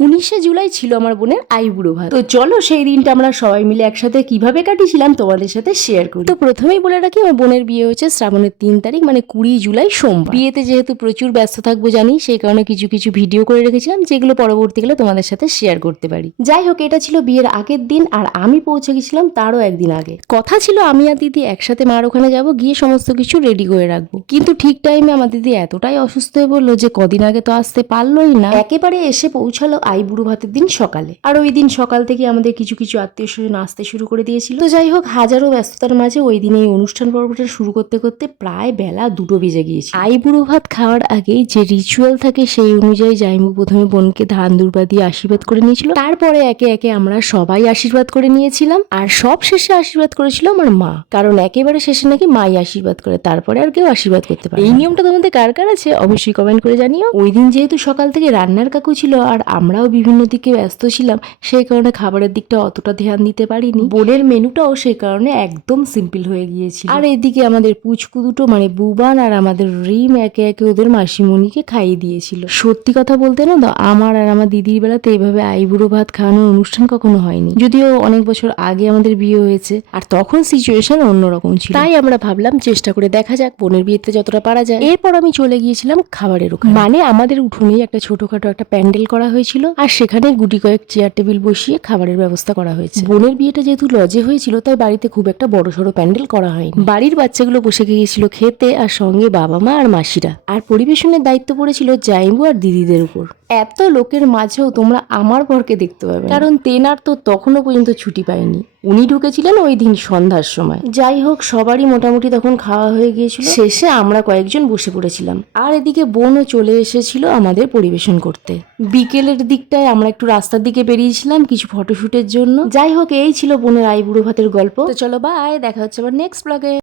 19শে জুলাই ছিল আমার বোনের আইবুড়ো ভাত। তো চলো সেই দিনটা আমরা সবাই মিলে একসাথে কিভাবে কাটিয়েছিলাম তোমাদের সাথে শেয়ার করি। তো প্রথমেই বলে রাখি, আমার বোনের বিয়ে হচ্ছে শ্রাবণের 3 তারিখ, মানে 20 জুলাই সোমবার। বিয়েতে যেহেতু প্রচুর ব্যস্ত থাকবো জানি, সেই কারণে কিছু কিছু ভিডিও করে রেখেছিলাম, যেগুলো পরবর্তীকালে তোমাদের সাথে শেয়ার করতে পারি। যাই হোক, এটা ছিল বিয়ের আগের দিন, আর আমি পৌঁছে গেছিলাম তারও একদিন আগে। কথা ছিল আমি আর দিদি একসাথে মার ওখানে যাবো, গিয়ে সমস্ত কিছু রেডি করে রাখবো। কিন্তু ঠিক টাইমে আমার দিদি এতটাই অসুস্থ হয়ে বললো যে কদিন আগে তো আসতে পারলোই না, একেবারে এসে পৌঁছালো আইবুড়ো ভাতের দিন সকালে। আর ওই দিন সকাল থেকে আমাদের কিছু কিছু আত্মীয় স্বজন আসতে শুরু করে দিয়েছিল। তো যাই হোক, হাজারো ব্যস্ততার মাঝে ওই দিন এই অনুষ্ঠান পর্বটা শুরু করতে করতে প্রায় বেলা 2টো বেজে গিয়েছে। আইবুড়ো ভাত খাওয়ার আগেই যে রিচুয়াল থাকে সেই অনুযায়ী জাইমু প্রথমে বোনকে ধান দুর্বা দিয়ে আশীর্বাদ করে নিয়েছিল, তারপরে একে একে আমরা সবাই আশীর্বাদ করে নিয়েছিলাম। আর সব শেষে আশীর্বাদ করেছিল আমার মা, কারণ একেবারে শেষে নাকি মাই আশীর্বাদ করে, তারপরে আর কেউ আশীর্বাদ করতে পারে। এই নিয়মটা তোমাদের কার কার আছে অবশ্যই কমেন্ট করে জানিও। ওই দিন যেহেতু সকাল থেকে রান্নার কাকু ছিল আর আমরাও বিভিন্ন দিকে ব্যস্ত ছিলাম, সেই কারণে খাবারের দিকটা অতটা ধ্যান দিতে পারিনি। বোনের মেনুটাও সেই কারণে একদম সিম্পল হয়ে গিয়েছিল। আর এদিকে আমাদের পুচকু দুটো মানে বুবান আর আমাদের রিম একে একে ওদের মাসিমণিকে খাইয়ে দিয়েছিল। সত্যি কথা বলতে না তো, আমার আর আমার দিদির বেলাতে এইভাবে আইবুড়ো ভাত খাওয়ানোর অনুষ্ঠান কখনো হয়নি, যদিও অনেক বছর আগে আমাদের বিয়ে হয়েছে আর তখন সিচুয়েশন অন্যরকম ছিল। তাই আমরা ভাবলাম চেষ্টা করে দেখা যাক বোনের বিয়েতে যতটা পারা যায়। এরপর আমি চলে গিয়েছিলাম খাবারের ওখানে, মানে আমাদের উঠোনেই একটা ছোটখাটো একটা প্যান্ডেল করা হয়েছিল, আর সেখানে গুটি কয়েক চেয়ার টেবিল বসিয়ে খাবারের ব্যবস্থা করা হয়েছে। বোনের বিয়েটা যেহেতু লজে হয়েছিল, তাই বাড়িতে খুব একটা বড়সড় প্যান্ডেল করা হয়নি। বাড়ির বাচ্চাগুলো বসে গিয়েছিল খেতে, আর সঙ্গে বাবা মা আর মাসিরা। আর পরিবেশনের দায়িত্ব পড়েছিল জাইম্বু আর দিদিদের উপর। এত লোকের মাঝেও তোমরা আমার বরকে দেখতে পাবে, কারণ তেনার তো তখনও পর্যন্ত ছুটি পায়নি। উনি ঢুকেছিলেন ওই দিন সন্ধ্যার সময়। যাই হোক, সবারই মোটামুটি তখন খাওয়া হয়ে গিয়েছিল। শেষে আমরা কয়েকজন বসে পড়েছিলাম, আর এদিকে বোনও চলে এসেছিল আমাদের পরিবেশন করতে। বিকেলের দিকটায় আমরা একটু রাস্তার দিকে বেরিয়েছিলাম কিছু ফটোশুটের জন্য। যাই হোক, এই ছিল বোনের আইবুড়ো ভাতের গল্প। তো চলো বাই, দেখা হচ্ছে আবার নেক্সট ব্লগে।